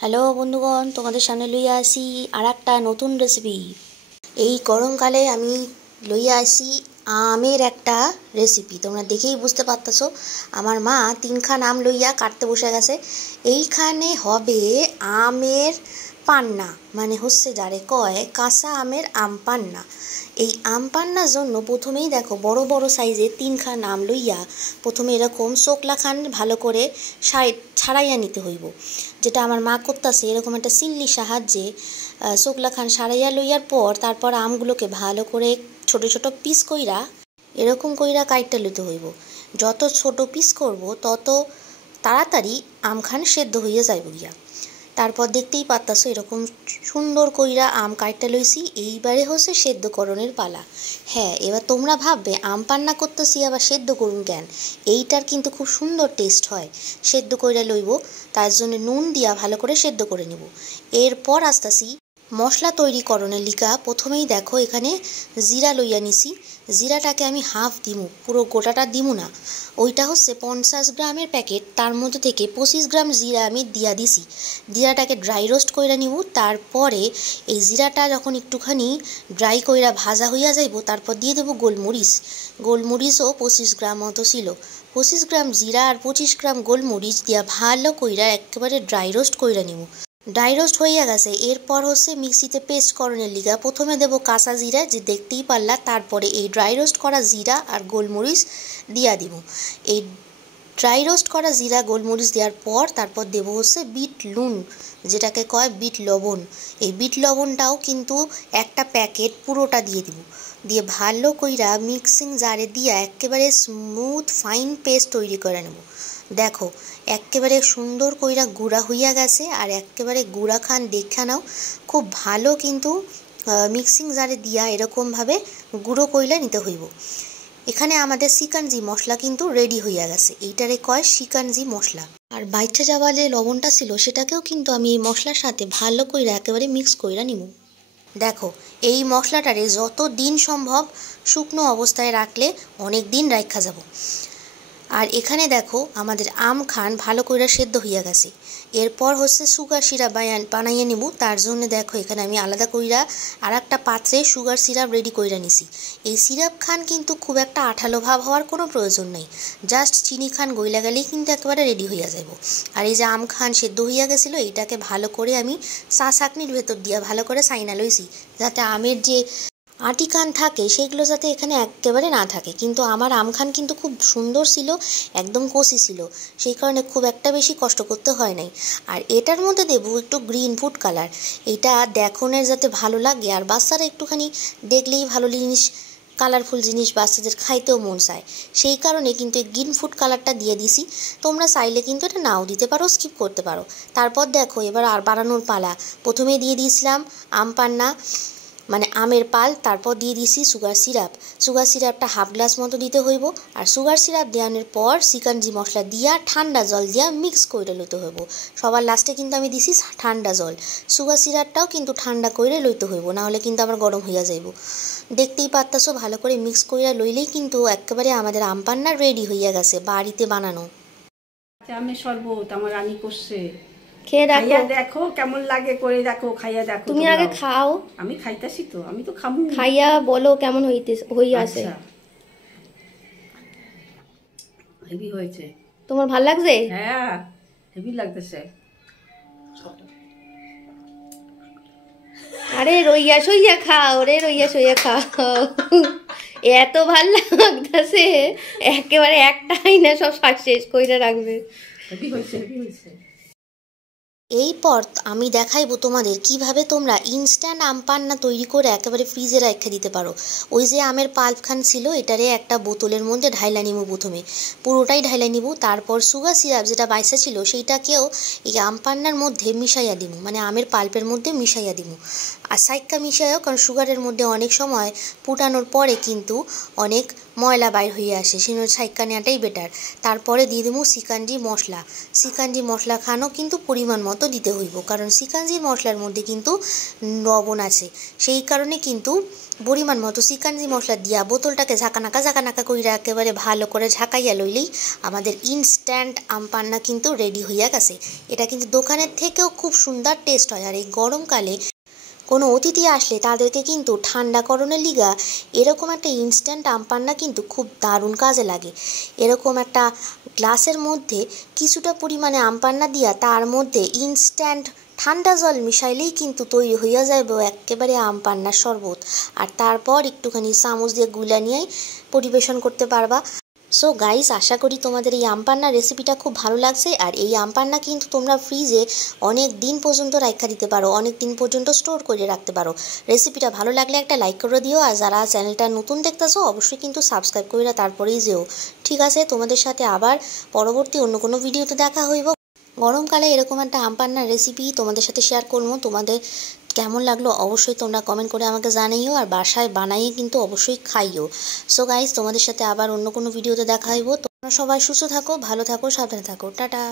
Hello বন্ধুগণ, তোমাদের সামনে লইয়া আসি আর একটা নতুন রেসিপি। এই গরমকালে আমি লইয়া আসি আমের একটা রেসিপি। তোমরা দেখেই বুঝতে পারতেছো, আমার মা তিনখান আম লইয়া কাটতে বসে গেছে। এইখানে হবে আমের পান্না, মানে হচ্ছে যারে কয় কাঁচা আমের আম পান্না। এই আম পান্নার জন্য প্রথমেই দেখো বড় বড় সাইজের তিনখান আম লইয়া প্রথমে এরকম চোকলাখান ভালো করে ছাড়াইয়া নিতে হইব। যেটা আমার মা করতেছে, এরকম একটা সিল্লির সাহায্যে চোকলাখান সারাইয়া লইয়ার পর তারপর আমগুলোকে ভালো করে ছোট ছোট পিস কইরা এরকম কইরা কাইটটা লইতে হইব। যত ছোট পিস করব তত তাড়াতাড়ি আমখান সেদ্ধ হইয়া যাইব গিয়া। তারপর দেখতেই পারতাছো এরকম সুন্দর কইরা আম কাইটটা লইছি। এইবারে হচ্ছে সেদ্ধকরণের পালা। হ্যাঁ, এবার তোমরা ভাববে আম পান্না করতেছি আবার সেদ্ধ করুন কেন? এইটার কিন্তু খুব সুন্দর টেস্ট হয়। সেদ্ধ কইরা লইব, তার জন্য নুন দিয়া ভালো করে সেদ্ধ করে নিব। এরপর আসতাছি মশলা তৈরিকরণের লিগা। প্রথমেই দেখো এখানে জিরা লইয়া নিছি। জিরাটাকে আমি হাফ দিমু, পুরো গোটাটা দিমু না। ওইটা হচ্ছে 50 গ্রামের প্যাকেট, তার মধ্যে থেকে 25 গ্রাম জিরা আমি দিয়া দিছি। জিরাটাকে ড্রাই রোস্ট কইরা নিব। তারপরে এই জিরাটা যখন একটুখানি ড্রাই কইরা ভাজা হইয়া যাইব, তারপর দিয়ে দেবো গোলমরিচ। গোলমরিচও 25 গ্রাম মতো ছিল। 25 গ্রাম জিরা আর 25 গ্রাম গোলমরিচ দিয়া ভালো কইরা একেবারে ড্রাই রোস্ট কইরা নিব। ড্রাই রোস্ট হইয়া গেছে। এরপর হচ্ছে মিক্সিতে পেস্ট করণের লিগা প্রথমে দেবো কাঁচা জিরা, যে দেখতেই পারলা। তারপরে এই ড্রাই রোস্ট করা জিরা আর গোলমরিচ দিয়া দিব। এই ড্রাই রোস্ট করা জিরা গোলমরিচ দেওয়ার পর তারপর দেবো হচ্ছে বিট লুন, যেটাকে কয় বিট লবণ। এই বিট লবণটাও কিন্তু একটা প্যাকেট পুরোটা দিয়ে দিব। দিয়ে ভালো কইরা মিক্সিং জারে দিয়া একেবারে স্মুথ ফাইন পেস্ট তৈরি করে নেব। দেখো একেবারে সুন্দর কইরা গুঁড়া হইয়া গেছে। আর একেবারে গুঁড়া খান দেখা নাও, খুব ভালো কিন্তু মিক্সিং জারে দিয়া এরকমভাবে গুঁড়ো কইলা নিতে হইব। এখানে আমাদের সিকানজি মশলা কিন্তু রেডি হইয়া গেছে। এইটারে কয় সিকানজি মশলা। আর বাইচা যাওয়া যে লবণটা ছিল সেটাকেও কিন্তু আমি এই মশলার সাথে ভালো কইরা একেবারে মিক্স কইরা নিব। দেখো এই মশলাটারে যত দিন সম্ভব শুকনো অবস্থায় রাখলে অনেক দিন রাখা যাব। আর এখানে দেখো আমাদের আম খান ভালো কইরা সেদ্ধ হইয়া গেছে। এরপর হচ্ছে সুগার সিরাপ বানাইয়ে নিব। তার জন্য দেখো এখানে আমি আলাদা কইরা আর একটা পাত্রে সুগার সিরাপ রেডি কইরা নিছি। এই সিরাপ খান কিন্তু খুব একটা আঠালো ভাব হওয়ার কোনো প্রয়োজন নেই। জাস্ট চিনি খান গইলা গেলেই কিন্তু একেবারে রেডি হইয়া যাব। আর এই যে আম খান সেদ্ধ হইয়া গেছিলো, এইটাকে ভালো করে আমি চা ছাঁকনির ভেতর দিয়া ভালো করে সাইনা লইছি, যাতে আমের যে আটি কান থাকে সেগুলো যাতে এখানে একেবারে না থাকে। কিন্তু আমার আমখান কিন্তু খুব সুন্দর ছিল, একদম কষি ছিল, সেই কারণে খুব একটা বেশি কষ্ট করতে হয় নাই। আর এটার মধ্যে দেবো একটু গ্রিন ফুড কালার। এটা দেখনের যাতে ভালো লাগে, আর বাচ্চারা একটুখানি দেখলেই ভালো জিনিস, কালারফুল জিনিস বাচ্চাদের খাইতেও মন চায়, সেই কারণে কিন্তু এই গ্রিন ফুড কালারটা দিয়ে দিছি। তোমরা চাইলে কিন্তু এটা নাও দিতে পারো, স্কিপ করতে পারো। তারপর দেখো এবার আর বানানোর পালা। প্রথমে দিয়ে দিয়েছিলাম আম পান্না, মানে আমের পাল। তারপর দিয়ে দিছি সুগার সিরাপ। সুগার সিরাপটা হাফ গ্লাস মতো দিতে হইব। আর সুগার সিরাপ দেওয়ানোর পর সিকানজি মশলা দিয়া ঠান্ডা জল দিয়া মিক্স করে লইতে হইব। সবার লাস্টে কিন্তু আমি দিছি ঠান্ডা জল। সুগার সিরাপটাও কিন্তু ঠান্ডা করে লইতে হইব, নাহলে কিন্তু আবার গরম হইয়া যাইব। দেখতেই পারতাছো ভালো করে মিক্স কইরা লইলেই কিন্তু একেবারে আমাদের আম পান্না রেডি হইয়া গেছে, বাড়িতে বানানো। আমের শরবত আমার রানী করছে, খেয়ে খাইয়া দেখো কেমন লাগে, করে দেখো, খাইয়া দেখো। তুমি আগে খাও। আমি খাইতাছি তো, আমি তো খাবো। খাইয়া বলো কেমন হইয়াছে। হেভি হয়েছে। তোমার ভাল লাগছে? হ্যাঁ, হেভি লাগতেছে। আরে রইয়া সইয়া খাও রে, রইয়া সইয়া খাও। এত ভাল লাগতেছে একেবারে একটাই না, সব শেষ কইরা রাখবে। হেভি হয়েছে, হেভি হয়েছে। এরপর আমি দেখাইবো তোমাদের কিভাবে তোমরা ইনস্ট্যান্ট আম পান্না তৈরি করে একেবারে ফ্রিজে রেখে দিতে পারো। ওই যে আমের পাল্প খান ছিল, এটারে একটা বোতলের মধ্যে ঢাইলা নিব, প্রথমে পুরোটাই ঢাইলা নিব। তারপর সুগার সিরাপ যেটা বাইসা ছিল সেইটাকেও এই আম পান্নার মধ্যে মিশাইয়া দিব, মানে আমের পাল্পের মধ্যে মিশাইয়া দিব। আর সাইক্কা মিশাইও, কারণ সুগারের মধ্যে অনেক সময় ফুটানোর পরে কিন্তু অনেক ময়লা বাইর হয়ে আসে, সেই সাইক্কা নেওয়াটাই বেটার। তারপরে দিয়ে দেবো সিকানজি মশলা। সিকানজি মশলা খানও কিন্তু পরিমাণ মতো দিতে হইব, কারণ সিকানজি মশলার মধ্যে কিন্তু লবণ আছে, সেই কারণে কিন্তু পরিমাণ মতো চিকেনজি মশলা দিয়া বোতলটাকে ঝাঁকানাকা কইরা একেবারে ভালো করে ঝাঁকাইয়া লইলেই আমাদের ইনস্ট্যান্ট আম পান্না কিন্তু রেডি হইয়া গেছে। এটা কিন্তু দোকানের থেকেও খুব সুন্দর টেস্ট হয়। আর এই গরমকালে কোনো অতিথি আসলে তাদেরকে কিন্তু ঠান্ডাকরণের লিগা এরকম একটা ইনস্ট্যান্ট আম পান্না কিন্তু খুব দারুণ কাজে লাগে। এরকম একটা গ্লাসের মধ্যে কিছুটা পরিমাণে আম পান্না দিয়া তার মধ্যে ইনস্ট্যান্ট ঠান্ডা জল মিশাইলেই কিন্তু তৈরি হইয়া যাবে একেবারে আম পান্নার শরবত। আর তারপর একটুখানি চামচ দিয়ে গুলা নিয়েই পরিবেশন করতে পারবা। সো গাইস, আশা করি তোমাদের এই আম পান্নার রেসিপিটা খুব ভালো লাগছে। আর এই আম পান্না কিন্তু তোমরা ফ্রিজে অনেক দিন পর্যন্ত রাখা দিতে পারো, অনেক দিন পর্যন্ত স্টোর করে রাখতে পারো। রেসিপিটা ভালো লাগলে একটা লাইক করে দিও। আর যারা চ্যানেলটা নতুন দেখতেছো অবশ্যই কিন্তু সাবস্ক্রাইব করে তারপরেই যেও। ঠিক আছে, তোমাদের সাথে আবার পরবর্তী অন্য কোনো ভিডিওতে দেখা হইব। গরমকালে এরকম একটা আম পান্নার রেসিপি তোমাদের সাথে শেয়ার করবো। তোমাদের কেমন লাগলো অবশ্যই তোমরা কমেন্ট করে আমাকে জানাইও, আর বাসায় বানাইয়ে কিন্তু অবশ্যই খাইও। সো গাইস, তোমাদের সাথে আবার অন্য কোনো ভিডিওতে দেখা হইব। তোমরা সবাই সুস্থ থাকো, ভালো থাকো, সাবধানে থাকো। টাটা।